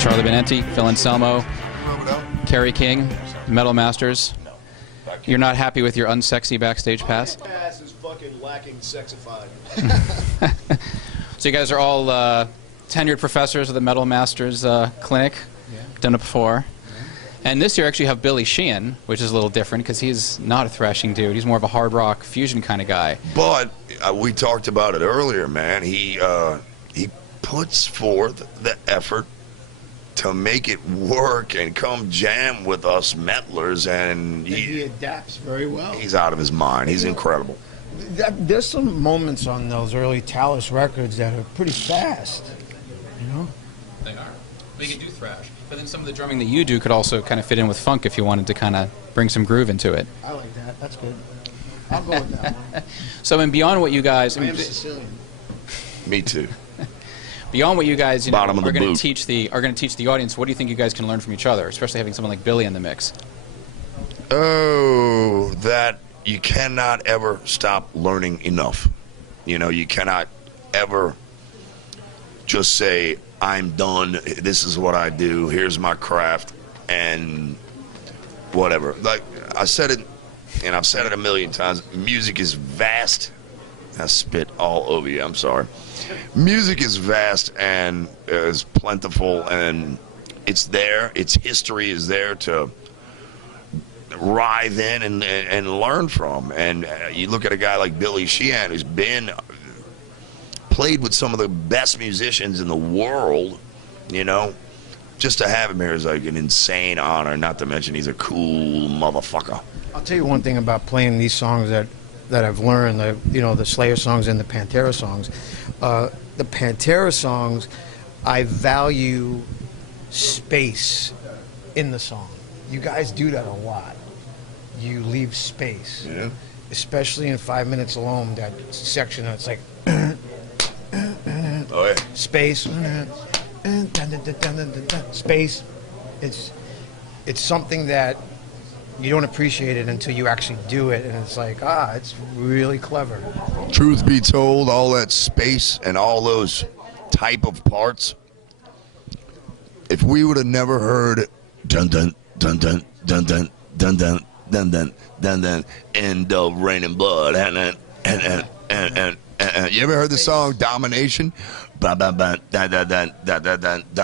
Charlie Benante, Phil Anselmo, Kerry King, Metal Masters. You're not happy with your unsexy backstage pass? Pass is fucking lacking sexified. So you guys are all tenured professors of the Metal Masters clinic. Yeah. Done it before. And this year actually you have Billy Sheehan, which is a little different because he's not a thrashing dude. He's more of a hard rock fusion kind of guy. But we talked about it earlier, man. He puts forth the effort to make it work and come jam with us metalers, and he adapts very well. He's out of his mind. He's incredible. There's some moments on those early Talus records that are pretty fast, you know? They are. They can do thrash. But then some of the drumming that you do could also kind of fit in with funk if you wanted to kind of bring some groove into it. I like that. That's good. I'll go with that one. So, I mean, beyond what you guys... I am Sicilian. Me too. Beyond what you guys are Bottom of the going to boot. teach the audience, what do you think you guys can learn from each other, especially having someone like Billy in the mix? Oh, that you cannot ever stop learning enough. You know, you cannot ever just say, I'm done, this is what I do, here's my craft, and whatever. Like, I said it, and I've said it a million times, music is vast. I spit all over you, I'm sorry. Music is vast and is plentiful, and it's there. Its history is there to writhe in and learn from. And you look at a guy like Billy Sheehan, who's played with some of the best musicians in the world, you know. Just to have him here is like an insane honor, not to mention he's a cool motherfucker. I'll tell you one thing about playing these songs that I've learned, the Slayer songs and the Pantera songs. The Pantera songs, I value space in the song. You guys do that a lot. You leave space. Yeah. Especially in 5 Minutes Alone, that section that's like Oh, yeah. space, space. It's something that you don't appreciate it until you actually do it, and it's like, it's really clever. Truth be told, all that space and all those type of parts, if we would have never heard dun dun dun dun dun dun dun dun dun dun dun dun and Rain and Blood and you ever heard the song Domination? Ba ba ba da da da da da da da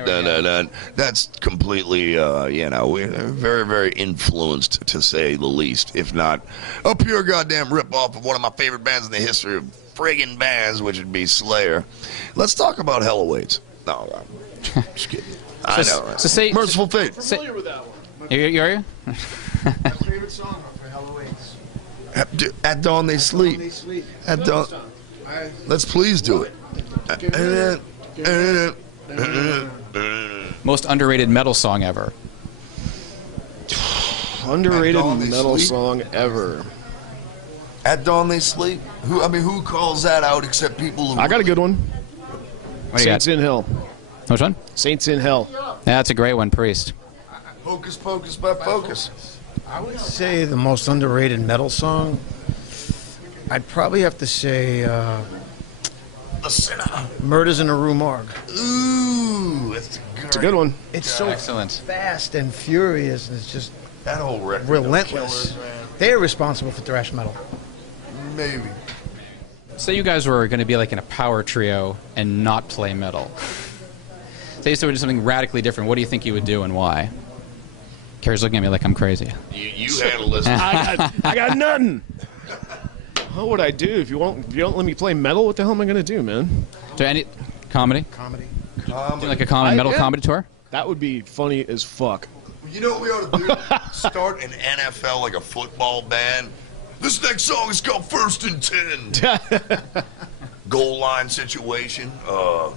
da da. That's completely, we're very, very influenced, to say the least, if not a pure goddamn rip-off of one of my favorite bands in the history of friggin' bands, which would be Slayer. Let's talk about Hell Awaits. No, I'm just kidding. I know, right? So say, Merciful Fate. I'm familiar with that one. You are you? My favorite song for Hell Awaits. At dawn they sleep. At dawn. Let's please do it. Most underrated metal song ever. Underrated Dawn They metal Sleep? song ever. At dawn they sleep. Who calls that out except people who? I got a good one. What do you got? Saints in Hell. Which one? Saints in Hell. Yeah, that's a great one, Priest. Hocus pocus by focus. I would say the most underrated metal song, I'd probably have to say The Sinner. Murders in the Rue Morgue. Ooh, It's a good one. It's so Excellent. fast and furious, and it's just That whole record. relentless. They're responsible for thrash metal. Maybe. Say you guys were going to be like in a power trio and not play metal. Say you started do something radically different. What do you think you would do and why? Carrie's looking at me like I'm crazy. You handle this. I got nothing. What would I do if you don't let me play metal? What the hell am I gonna do, man? Do any comedy? Comedy. Do like a metal yeah. comedy tour? That would be funny as fuck. You know what we ought to do? Start an NFL, like a football band. This next song is called First and 10. Goal line situation. Oh,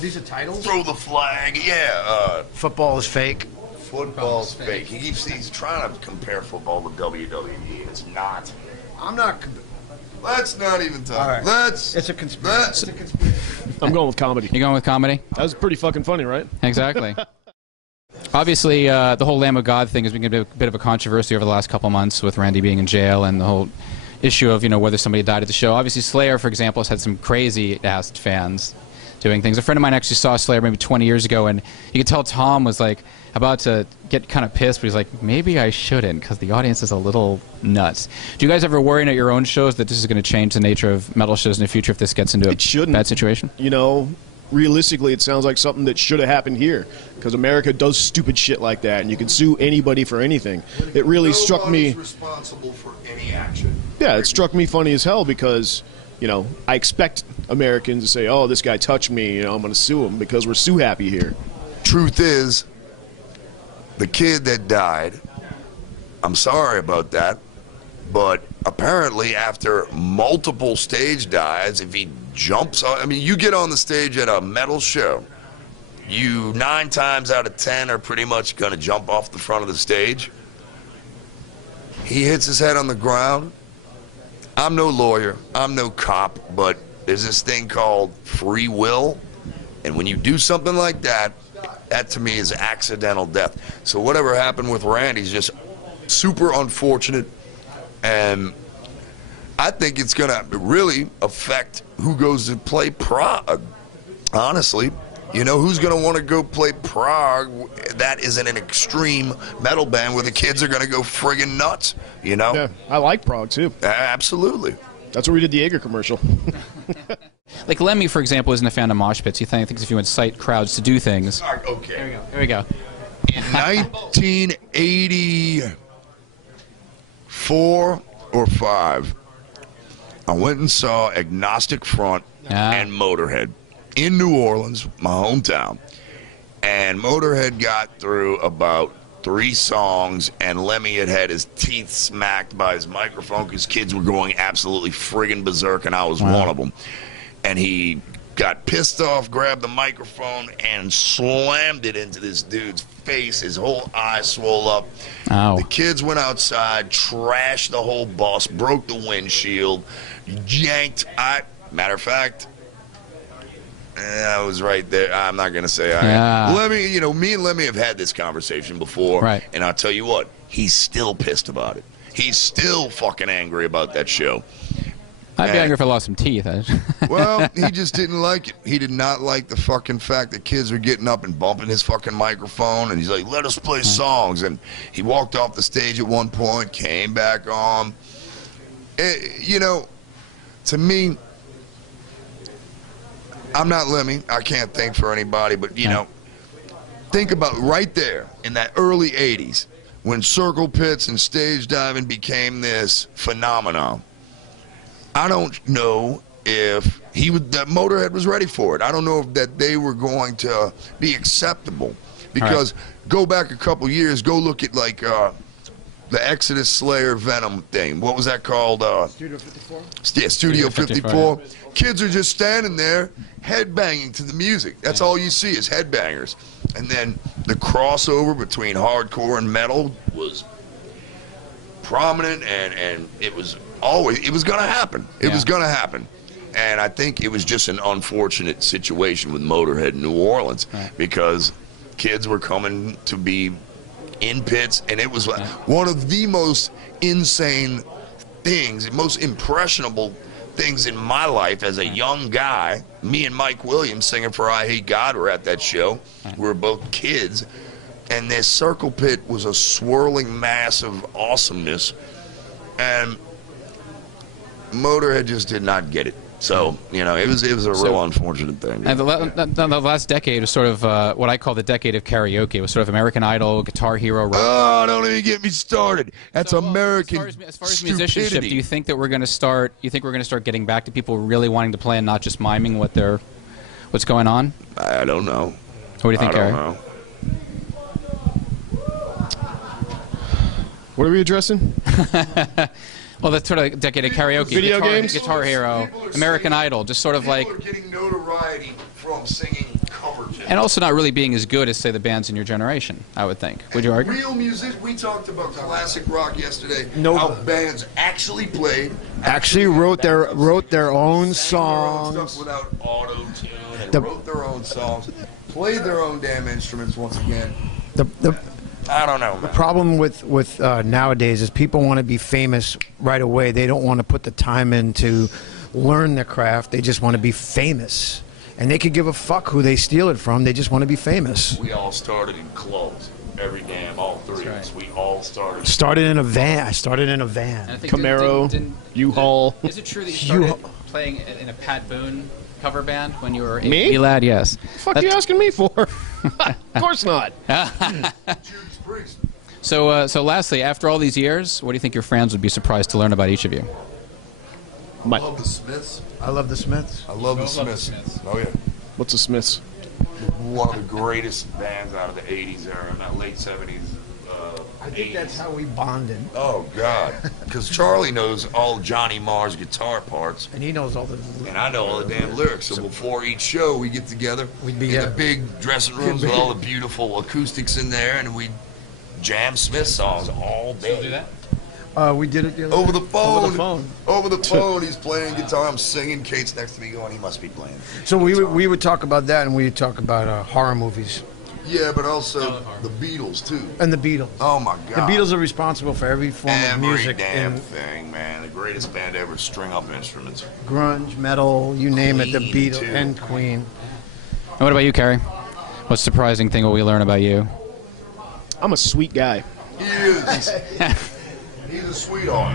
these are titles? Throw the flag. Yeah. Football is fake. Football's fake. He's trying to compare football to WWE. It's not. I'm not. Let's not even talk. All right. Let's. It's a conspiracy. I'm going with comedy. You going with comedy? That was pretty fucking funny, right? Exactly. Obviously, the whole Lamb of God thing has been a bit of a controversy over the last couple months with Randy being in jail and the whole issue of whether somebody died at the show. Obviously, Slayer, for example, has had some crazy-ass fans. doing things. A friend of mine actually saw Slayer maybe 20 years ago, and you could tell Tom was like about to get kind of pissed, but he's like, maybe I shouldn't because the audience is a little nuts. Do you guys ever worry at your own shows that this is going to change the nature of metal shows in the future if this gets into a bad situation? You know, realistically, it sounds like something that should have happened here because America does stupid shit like that, and you can sue anybody for anything. It really struck me. Nobody's responsible for any action. Yeah, it struck me funny as hell because, you know, I expect Americans to say, "Oh, this guy touched me. You know, I'm going to sue him because we're sue happy here." Truth is, the kid that died, I'm sorry about that, but apparently after multiple stage dives, if he jumps on, I mean, you get on the stage at a metal show, you 9 times out of 10 are pretty much going to jump off the front of the stage. He hits his head on the ground. I'm no lawyer, I'm no cop, but there's this thing called free will, and when you do something like that, that to me is accidental death. So whatever happened with Randy's just super unfortunate, and I think it's going to really affect who goes to play Prague. Honestly, you know, who's going to want to go play Prague? That isn't an extreme metal band where the kids are going to go friggin' nuts, you know? Yeah, I like Prague, too. Absolutely. That's where we did the Jaeger commercial. Like Lemmy, for example, isn't a fan of mosh pits. He thinks if you incite crowds to do things. Okay. Here we go. In 1984 or 5, I went and saw Agnostic Front and Motorhead in New Orleans, my hometown. And Motorhead got through about 3 songs, and Lemmy had his teeth smacked by his microphone because kids were going absolutely friggin' berserk, and I was one of them. And he got pissed off, grabbed the microphone, and slammed it into this dude's face. His whole eye swole up. Ow. The kids went outside, trashed the whole bus, broke the windshield, yanked. Matter of fact, I was right there. I'm not going to say Lemmy, you know, me and Lemmy have had this conversation before. Right. And I'll tell you what, he's still pissed about it. He's still fucking angry about that show. I'd be angry if I lost some teeth. Well, he just didn't like it. He did not like the fucking fact that kids were getting up and bumping his fucking microphone, and he's like, let us play songs. And he walked off the stage at one point, came back on. You know, to me, I'm not Lemmy. I can't think for anybody, but, you know, think about right there in that early 80s when circle pits and stage diving became this phenomenon. I don't know if that Motorhead was ready for it. I don't know if that they were going to be acceptable. Because go back a couple years, go look at like the Exodus Slayer Venom thing. What was that called? Studio 54? Yeah, Studio 54. Kids are just standing there headbanging to the music. That's all you see is headbangers. And then the crossover between hardcore and metal was prominent, and it was going to happen. It was going to happen. And I think it was just an unfortunate situation with Motorhead in New Orleans because kids were coming to be in pits, and it was one of the most insane things, most impressionable things in my life as a young guy. Me and Mike Williams singing for I Hate God were at that show. We were both kids, and this circle pit was a swirling mass of awesomeness, and Motorhead just did not get it. So, you know, it was a real unfortunate thing. And the last decade was sort of what I call the decade of karaoke. It was sort of American Idol, Guitar Hero. Oh, don't even get me started. That's American as far as musicianship, do you think that we're going to start? You think we're going to start getting back to people really wanting to play and not just miming what's going on? I don't know. What do you think, Kerry? I don't know. What are we addressing? Well, that's sort of decade of karaoke. Video games? Guitar Hero, American Idol, just sort of like... People are getting notoriety from singing cover tunes. And also not really being as good as, say, the bands in your generation, I would think. Would you argue? Real music, we talked about classic rock yesterday, No. how bands actually played. Actually wrote their own sang their own songs. stuff without auto-tune, and wrote their own songs, played their own damn instruments once again. I don't know, man. The problem with nowadays is people want to be famous right away. They don't want to put the time in to learn their craft. They just want to be famous. and they could give a fuck who they steal it from. They just want to be famous. We all started in clubs. Every damn, all three of us. We all Started in a van. I started in a van. And I think Camaro, U-Haul. Is it true that you started playing in a Pat Boone cover band when you were a Me? wee lad? Yes. Fuck you asking me for? Of course not. So lastly, after all these years, what do you think your fans would be surprised to learn about each of you? I love the Smiths. I love the Smiths. I love the Smiths. Oh, yeah. What's the Smiths? One of the greatest bands out of the 80s era, and that late 70s. I think that's how we bonded. Oh, God. Because Charlie knows all Johnny Marr's guitar parts. And he knows all the... And I know all the damn lyrics. So before each show, we get together We'd be, in the big dressing rooms with all the beautiful acoustics in there, and we jam Smith songs all day. Still do that? We did it the other Over day. the phone. Over the phone. Over the phone, he's playing guitar. I'm singing. Kate's next to me going, he must be playing. So we would talk about that, and we would talk about horror movies. Yeah, but also the Beatles, too. And the Beatles. Oh, my God. The Beatles are responsible for every form of music. Damn in thing, man. The greatest band ever to string up instruments. grunge, metal, you name it, the Queen, Beatles, too. and Queen. And what about you, Kerry? What surprising thing will we learn about you? I'm a sweet guy. He is. He's a sweetheart.